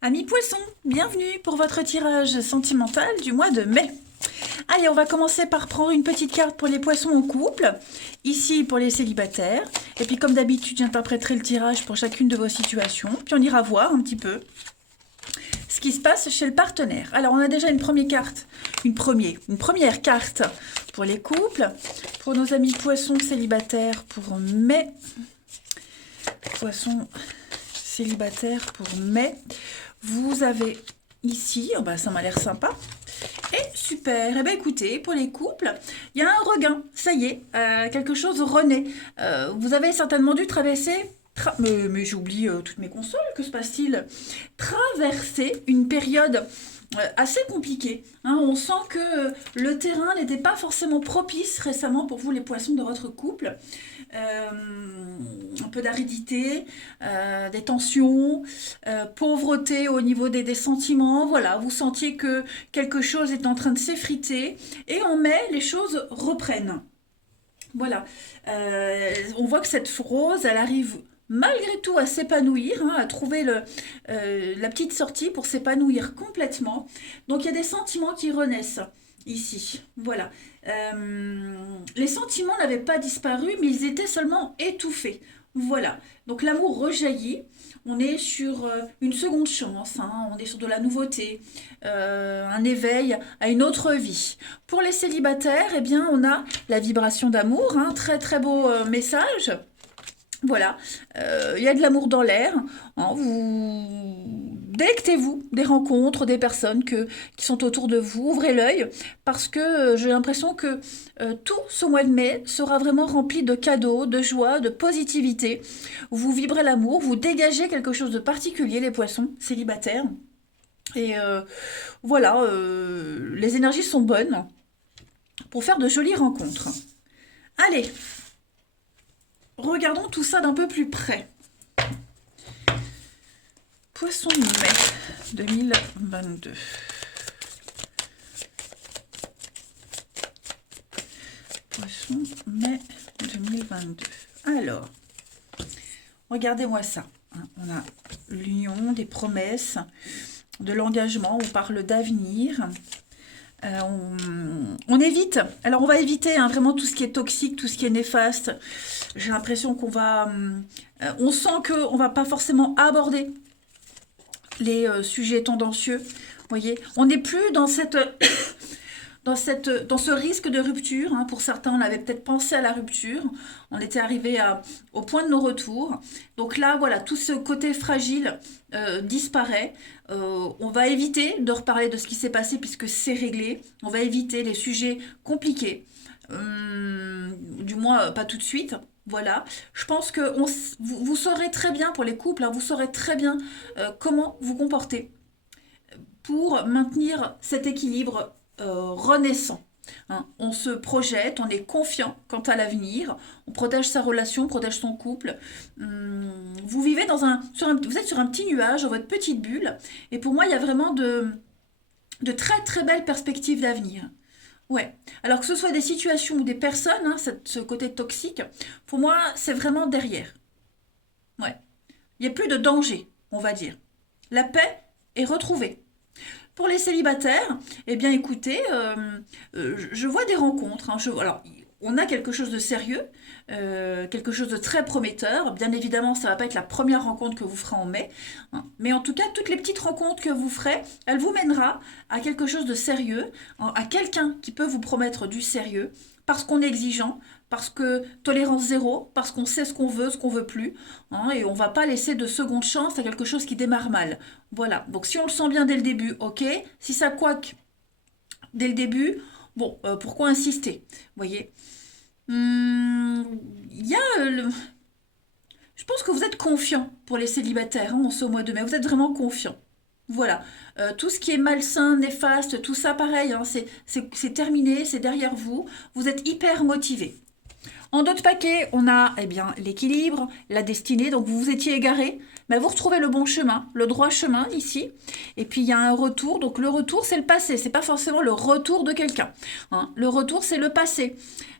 Amis poissons, bienvenue pour votre tirage sentimental du mois de mai. Allez, on va commencer par prendre une petite carte pour les poissons en couple, ici pour les célibataires, et puis comme d'habitude j'interpréterai le tirage pour chacune de vos situations, puis on ira voir un petit peu ce qui se passe chez le partenaire. Alors on a déjà une première carte, une première carte pour les couples, pour nos amis poissons célibataires pour mai. Poissons célibataires pour mai. Vous avez ici, oh bah ça m'a l'air sympa. Et super, et bien écoutez, pour les couples, il y a un regain, ça y est, quelque chose renaît. Vous avez certainement dû traverser, mais j'oublie toutes mes consoles, que se passe-t-il? Traverser une période assez compliquée. Hein. On sent que le terrain n'était pas forcément propice récemment pour vous les poissons de votre couple. Un peu d'aridité, des tensions, pauvreté au niveau des sentiments. Voilà, vous sentiez que quelque chose est en train de s'effriter. Et en mai, les choses reprennent. Voilà. On voit que cette rose, elle arrive malgré tout à s'épanouir, hein, à trouver la petite sortie pour s'épanouir complètement. Donc il y a des sentiments qui renaissent ici. Voilà. Les sentiments n'avaient pas disparu, mais ils étaient seulement étouffés. Voilà. Donc l'amour rejaillit. On est sur une seconde chance, hein, on est sur de la nouveauté, un éveil à une autre vie. Pour les célibataires, eh bien, on a la vibration d'amour, hein, très très beau message. Voilà, il y a de l'amour dans l'air. Hein, délectez-vous des rencontres, des personnes qui sont autour de vous. Ouvrez l'œil parce que j'ai l'impression que tout ce mois de mai sera vraiment rempli de cadeaux, de joie, de positivité. Vous vibrez l'amour, vous dégagez quelque chose de particulier, les poissons célibataires. Et voilà, les énergies sont bonnes pour faire de jolies rencontres. Allez, regardons tout ça d'un peu plus près. Poisson mai 2022. Poisson mai 2022. Alors, regardez-moi ça. On a l'union, des promesses, de l'engagement, on parle d'avenir. On évite, alors on va éviter hein, vraiment tout ce qui est toxique, tout ce qui est néfaste. J'ai l'impression qu'on va, on sent qu'on va pas forcément aborder les sujets tendancieux. Vous voyez, on n'est plus dans dans ce risque de rupture. Hein. Pour certains, on avait peut-être pensé à la rupture. On était arrivé au point de nos retours. Donc là, voilà, tout ce côté fragile disparaît. On va éviter de reparler de ce qui s'est passé puisque c'est réglé. On va éviter les sujets compliqués. Du moins, pas tout de suite. Voilà, je pense que vous saurez très bien pour les couples, hein, vous saurez très bien comment vous comporter pour maintenir cet équilibre renaissant. Hein. On se projette, on est confiant quant à l'avenir, on protège sa relation, on protège son couple. Vous vivez vous êtes sur un petit nuage, dans votre petite bulle, et pour moi, il y a vraiment de très très belles perspectives d'avenir. Ouais. Alors que ce soit des situations ou des personnes, hein, ce côté toxique, pour moi, c'est vraiment derrière. Ouais. Il n'y a plus de danger, on va dire. La paix est retrouvée. Pour les célibataires, eh bien écoutez, je vois des rencontres. Hein, alors, on a quelque chose de sérieux, quelque chose de très prometteur. Bien évidemment, ça ne va pas être la première rencontre que vous ferez en mai. Hein, mais en tout cas, toutes les petites rencontres que vous ferez, elles vous mènera à quelque chose de sérieux, à quelqu'un qui peut vous promettre du sérieux, parce qu'on est exigeant, parce que tolérance zéro, parce qu'on sait ce qu'on veut plus, hein, et on va pas laisser de seconde chance à quelque chose qui démarre mal. Voilà, donc si on le sent bien dès le début, ok. Si ça couac dès le début, bon, pourquoi insister? Vous voyez. Il y a je pense que vous êtes confiant pour les célibataires hein, en ce mois de mai. Vous êtes vraiment confiant. Voilà. Tout ce qui est malsain, néfaste, tout ça pareil, hein, c'est terminé, c'est derrière vous. Vous êtes hyper motivé. En d'autres paquets, on a eh bien l'équilibre, la destinée. Donc vous vous étiez égaré. bah, vous retrouvez le bon chemin, le droit chemin ici. Et puis il y a un retour. Donc le retour, c'est le passé. C'est pas forcément le retour de quelqu'un, hein. Le retour, c'est le passé.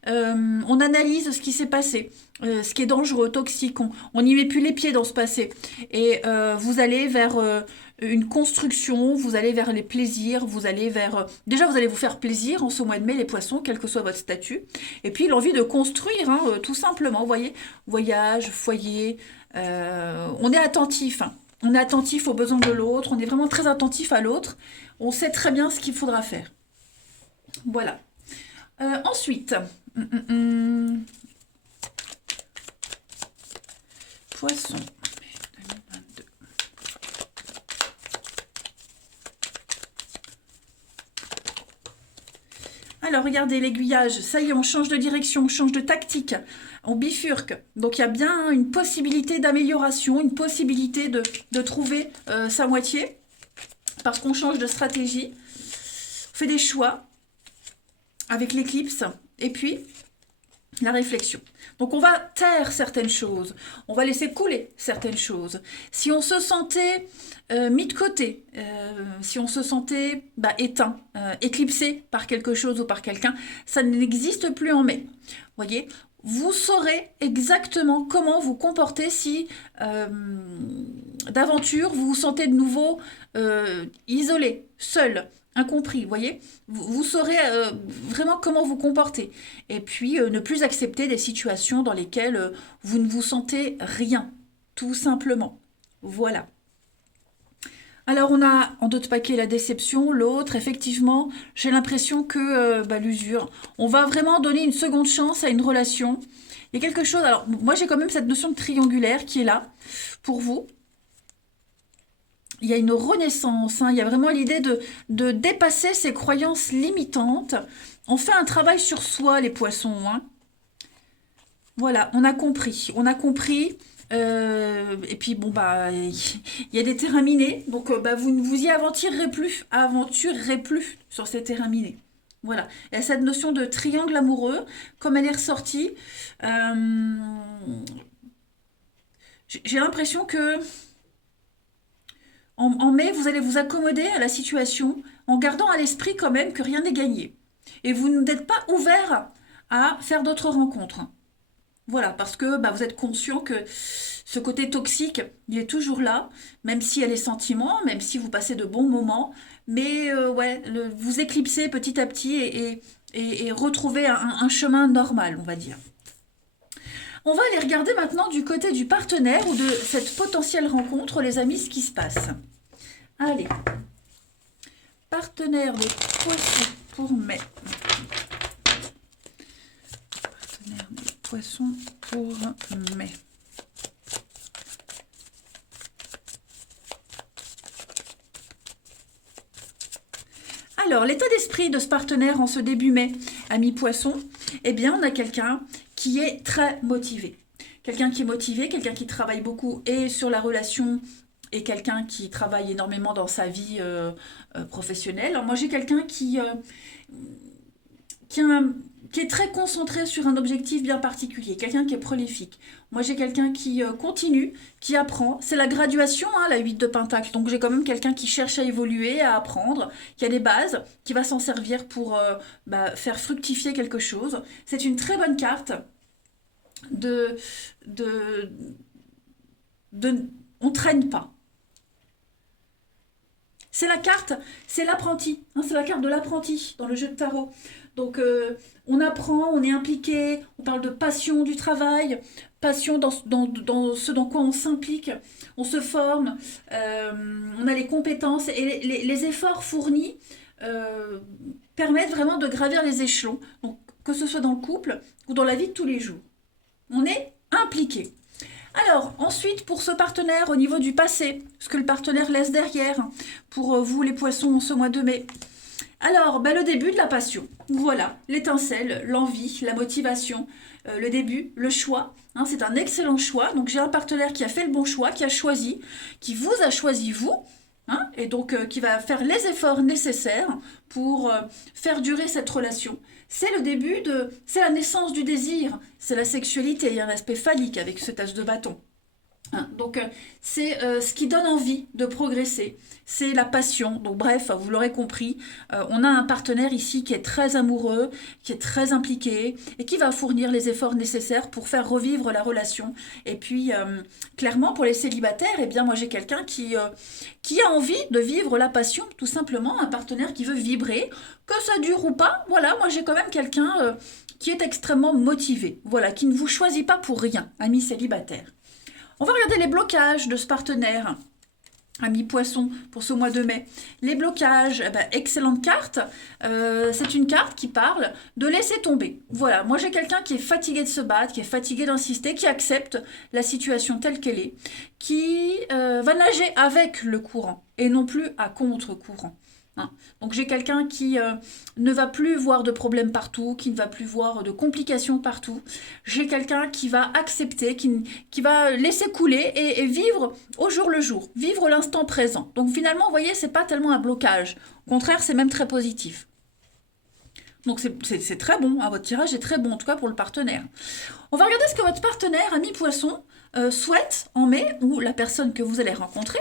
On analyse ce qui s'est passé, ce qui est dangereux, toxique. On n'y met plus les pieds dans ce passé. Et vous allez vers une construction, vous allez vers les plaisirs, vous allez vers... déjà, vous allez vous faire plaisir en ce mois de mai, les poissons, quel que soit votre statut. Et puis, l'envie de construire, hein, tout simplement, vous voyez, voyage, foyer, on est attentif, hein. On est attentif aux besoins de l'autre, on est vraiment très attentif à l'autre. On sait très bien ce qu'il faudra faire. Voilà. Ensuite, poisson. Alors, regardez l'aiguillage. Ça y est, on change de direction, on change de tactique. On bifurque. Donc, il y a bien une possibilité d'amélioration, une possibilité de trouver sa moitié. Parce qu'on change de stratégie. On fait des choix avec l'éclipse. Et puis, la réflexion. Donc, on va taire certaines choses. On va laisser couler certaines choses. Si on se sentait mis de côté, si on se sentait éteint, éclipsé par quelque chose ou par quelqu'un, ça n'existe plus en mai. Voyez, vous saurez exactement comment vous comporter si d'aventure vous vous sentez de nouveau isolé, seul, incompris, voyez, vous saurez vraiment comment vous comporter. Et puis, ne plus accepter des situations dans lesquelles vous ne vous sentez rien, tout simplement. Voilà. Alors, on a en d'autres paquets la déception, l'autre, effectivement, j'ai l'impression que l'usure, on va vraiment donner une seconde chance à une relation. Il y a quelque chose, alors, moi j'ai quand même cette notion de triangulaire qui est là, pour vous. Il y a une renaissance, hein, il y a vraiment l'idée de dépasser ces croyances limitantes. On fait un travail sur soi, les poissons, hein. Voilà, on a compris. On a compris. Et puis, bon, il y a des terrains minés. Donc, vous ne vous y aventurerez plus sur ces terrains minés. Voilà. Il y a cette notion de triangle amoureux, comme elle est ressortie. J'ai l'impression que en mai, vous allez vous accommoder à la situation en gardant à l'esprit quand même que rien n'est gagné. Et vous n'êtes pas ouvert à faire d'autres rencontres. Voilà, parce que vous êtes conscient que ce côté toxique, il est toujours là, même s'il y a les sentiments, même si vous passez de bons moments. Mais vous éclipsez petit à petit et retrouvez un chemin normal, on va dire. On va aller regarder maintenant du côté du partenaire ou de cette potentielle rencontre, les amis, ce qui se passe. Allez. Partenaire des poissons pour mai. Partenaire des poissons pour mai. Alors, l'état d'esprit de ce partenaire en ce début mai, ami poisson, eh bien, on a quelqu'un qui est très motivé. Quelqu'un qui est motivé, quelqu'un qui travaille beaucoup et sur la relation et quelqu'un qui travaille énormément dans sa vie professionnelle. Alors moi, j'ai quelqu'un qui est très concentré sur un objectif bien particulier, quelqu'un qui est prolifique. Moi, j'ai quelqu'un qui continue, qui apprend. C'est la graduation, hein, la 8 de Pentacle. Donc, j'ai quand même quelqu'un qui cherche à évoluer, à apprendre, qui a des bases, qui va s'en servir pour faire fructifier quelque chose. C'est une très bonne carte on traîne pas. C'est la carte, c'est l'apprenti, hein, c'est la carte de l'apprenti dans le jeu de tarot. Donc on apprend, on est impliqué, on parle de passion du travail, passion dans ce dans quoi on s'implique, on se forme, on a les compétences et les efforts fournis permettent vraiment de gravir les échelons, donc, que ce soit dans le couple ou dans la vie de tous les jours. On est impliqué. Alors, ensuite, pour ce partenaire, au niveau du passé, ce que le partenaire laisse derrière, pour vous les poissons en ce mois de mai. Alors, le début de la passion. Voilà, l'étincelle, l'envie, la motivation, le début, le choix. Hein, c'est un excellent choix. Donc, j'ai un partenaire qui a fait le bon choix, qui a choisi, qui vous a choisi vous, hein, et donc qui va faire les efforts nécessaires pour faire durer cette relation. C'est le début c'est la naissance du désir, c'est la sexualité, il y a un aspect phallique avec ce as de bâton. Hein, donc, c'est ce qui donne envie de progresser, c'est la passion. Donc, bref, vous l'aurez compris, on a un partenaire ici qui est très amoureux, qui est très impliqué et qui va fournir les efforts nécessaires pour faire revivre la relation. Et puis, clairement, pour les célibataires, eh bien, moi, j'ai quelqu'un qui a envie de vivre la passion, tout simplement, un partenaire qui veut vibrer, que ça dure ou pas. Voilà, moi, j'ai quand même quelqu'un qui est extrêmement motivé, voilà, qui ne vous choisit pas pour rien, ami célibataire. On va regarder les blocages de ce partenaire, ami poisson, pour ce mois de mai. Les blocages, eh ben, excellente carte. C'est une carte qui parle de laisser tomber. Voilà, moi j'ai quelqu'un qui est fatigué de se battre, qui est fatigué d'insister, qui accepte la situation telle qu'elle est, qui va nager avec le courant et non plus à contre-courant. Hein. Donc j'ai quelqu'un qui ne va plus voir de problèmes partout, qui ne va plus voir de complications partout. J'ai quelqu'un qui va accepter, qui va laisser couler et vivre au jour le jour, vivre l'instant présent. Donc finalement, vous voyez, c'est pas tellement un blocage. Au contraire, c'est même très positif. Donc c'est très bon, hein, votre tirage est très bon, en tout cas pour le partenaire. On va regarder ce que votre partenaire, ami poisson, souhaite en mai, ou la personne que vous allez rencontrer.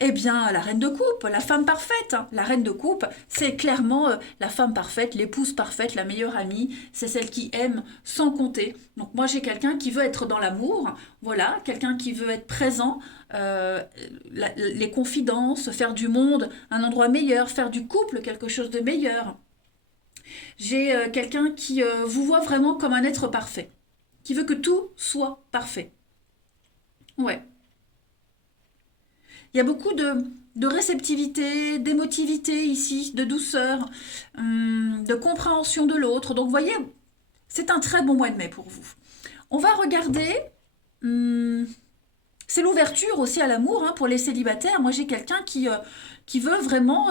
Eh bien, la reine de coupe, la femme parfaite. Hein. La reine de coupe, c'est clairement la femme parfaite, l'épouse parfaite, la meilleure amie. C'est celle qui aime sans compter. Donc moi, j'ai quelqu'un qui veut être dans l'amour. Voilà, quelqu'un qui veut être présent. Les confidences, faire du monde un endroit meilleur, faire du couple quelque chose de meilleur. J'ai quelqu'un qui vous voit vraiment comme un être parfait, qui veut que tout soit parfait. Ouais. Il y a beaucoup de réceptivité, d'émotivité ici, de douceur, de compréhension de l'autre. Donc, vous voyez, c'est un très bon mois de mai pour vous. On va regarder. hum, c'est l'ouverture aussi à l'amour hein, pour les célibataires. Moi, j'ai quelqu'un qui veut vraiment,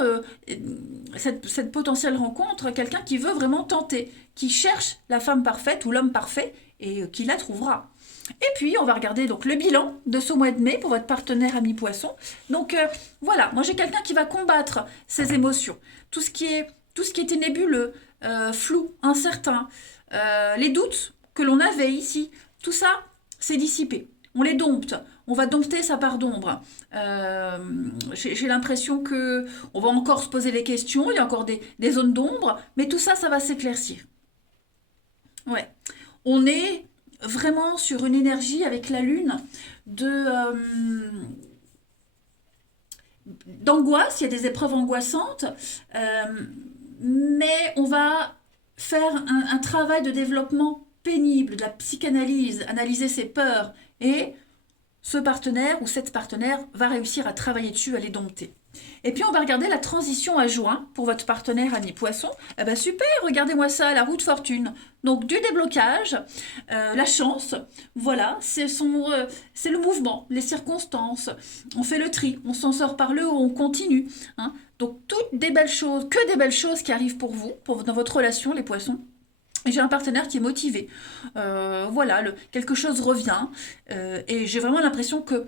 cette potentielle rencontre, quelqu'un qui veut vraiment tenter, qui cherche la femme parfaite ou l'homme parfait et qui la trouvera. Et puis, on va regarder donc le bilan de ce mois de mai pour votre partenaire ami poisson. Donc, voilà, moi j'ai quelqu'un qui va combattre ses émotions. Tout ce qui était nébuleux, flou, incertain, les doutes que l'on avait ici, tout ça, c'est dissipé. On les dompte, on va dompter sa part d'ombre. Euh, j'ai l'impression que on va encore se poser des questions, il y a encore des zones d'ombre, mais tout ça, ça va s'éclaircir. Ouais. On est vraiment sur une énergie avec la lune d'angoisse, il y a des épreuves angoissantes, euh, mais on va faire un travail de développement pénible, de la psychanalyse, analyser ses peurs, et ce partenaire ou cette partenaire va réussir à travailler dessus, à les dompter. Et puis on va regarder la transition à juin pour votre partenaire ami poisson. Eh ben super, regardez-moi ça, la roue de fortune. Donc du déblocage, la chance, voilà, c'est le mouvement, les circonstances. On fait le tri, on s'en sort par le haut, on continue. Hein. Donc toutes des belles choses, que des belles choses qui arrivent pour vous, dans votre relation les poissons. Et j'ai un partenaire qui est motivé. Voilà, quelque chose revient. Et j'ai vraiment l'impression que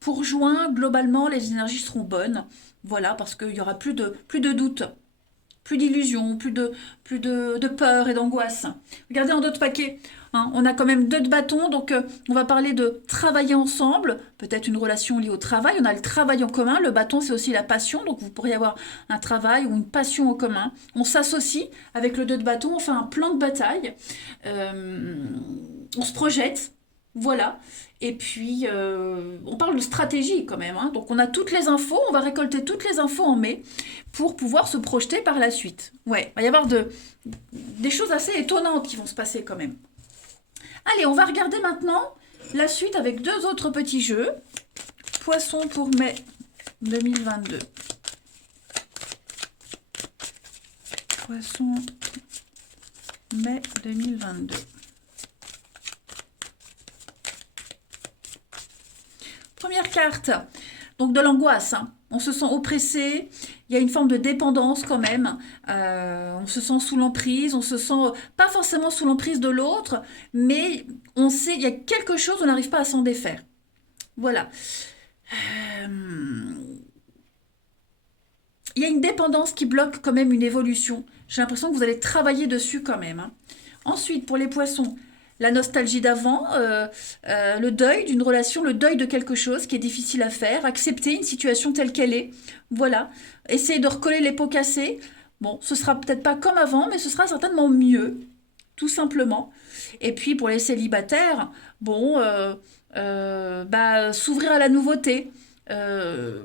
pour juin, globalement, les énergies seront bonnes. Voilà, parce qu'il n'y aura plus de doute, plus d'illusions, plus de peur et d'angoisse. Regardez en d'autres paquets. Hein, on a quand même deux de bâtons, donc on va parler de travailler ensemble, peut-être une relation liée au travail. On a le travail en commun, le bâton c'est aussi la passion, donc vous pourriez avoir un travail ou une passion en commun. On s'associe avec le deux de bâton, on fait un plan de bataille, on se projette, voilà. Et puis, on parle de stratégie quand même. Hein. Donc, on a toutes les infos, on va récolter toutes les infos en mai pour pouvoir se projeter par la suite. Ouais, il va y avoir des choses assez étonnantes qui vont se passer quand même. Allez, on va regarder maintenant la suite avec deux autres petits jeux. Poisson pour mai 2022. Poisson mai 2022. Première carte, donc de l'angoisse. Hein. On se sent oppressé, il y a une forme de dépendance quand même. On se sent sous l'emprise, on se sent pas forcément sous l'emprise de l'autre, mais on sait, il y a quelque chose, on n'arrive pas à s'en défaire. Voilà. Il y a une dépendance qui bloque quand même une évolution. J'ai l'impression que vous allez travailler dessus quand même. Hein. Ensuite, pour les poissons, la nostalgie d'avant, le deuil d'une relation, le deuil de quelque chose qui est difficile à faire, accepter une situation telle qu'elle est. Voilà. Essayer de recoller les pots cassés. Bon, ce sera peut-être pas comme avant, mais ce sera certainement mieux, tout simplement. Et puis pour les célibataires, bon, bah, s'ouvrir à la nouveauté, euh,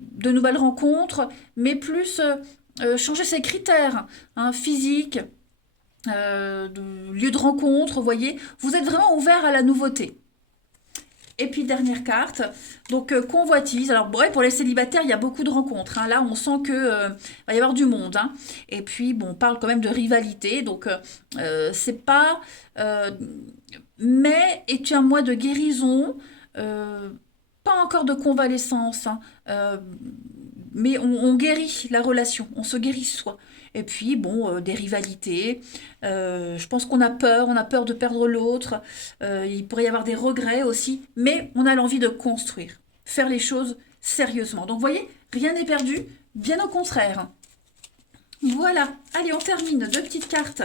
de nouvelles rencontres, mais plus changer ses critères, hein, physique, de lieu de rencontre, vous voyez, vous êtes vraiment ouvert à la nouveauté. Et puis dernière carte, donc convoitise. Alors ouais, pour les célibataires, il y a beaucoup de rencontres, hein. Là, on sent que va y avoir du monde, hein. Et puis bon, on parle quand même de rivalité, donc c'est pas. Mais est un mois de guérison, euh, pas encore de convalescence, hein. Mais on guérit la relation, on se guérit soi. Et puis, bon, des rivalités. Je pense on a peur de perdre l'autre. Il pourrait y avoir des regrets aussi. Mais on a l'envie de construire, faire les choses sérieusement. Donc, vous voyez, rien n'est perdu, bien au contraire. Voilà, allez, on termine. Deux petites cartes.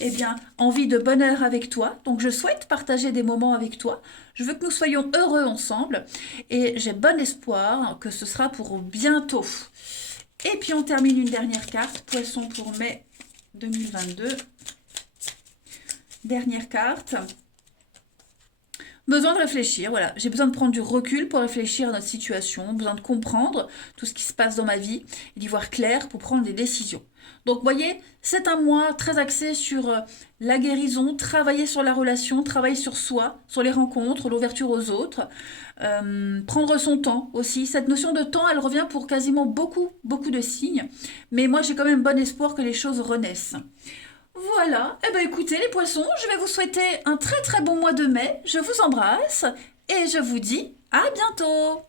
Eh bien, envie de bonheur avec toi. Donc, je souhaite partager des moments avec toi. Je veux que nous soyons heureux ensemble. Et j'ai bon espoir que ce sera pour bientôt. Et puis, on termine une dernière carte. Poisson pour mai 2022. Dernière carte. Besoin de réfléchir, voilà. J'ai besoin de prendre du recul pour réfléchir à notre situation, besoin de comprendre tout ce qui se passe dans ma vie et d'y voir clair pour prendre des décisions. Donc, vous voyez, c'est un mois très axé sur la guérison, travailler sur la relation, travailler sur soi, sur les rencontres, l'ouverture aux autres, prendre son temps aussi. Cette notion de temps, elle revient pour quasiment beaucoup de signes. Mais moi, j'ai quand même bon espoir que les choses renaissent. Voilà, eh bien écoutez les poissons, je vais vous souhaiter un très bon mois de mai, je vous embrasse et je vous dis à bientôt.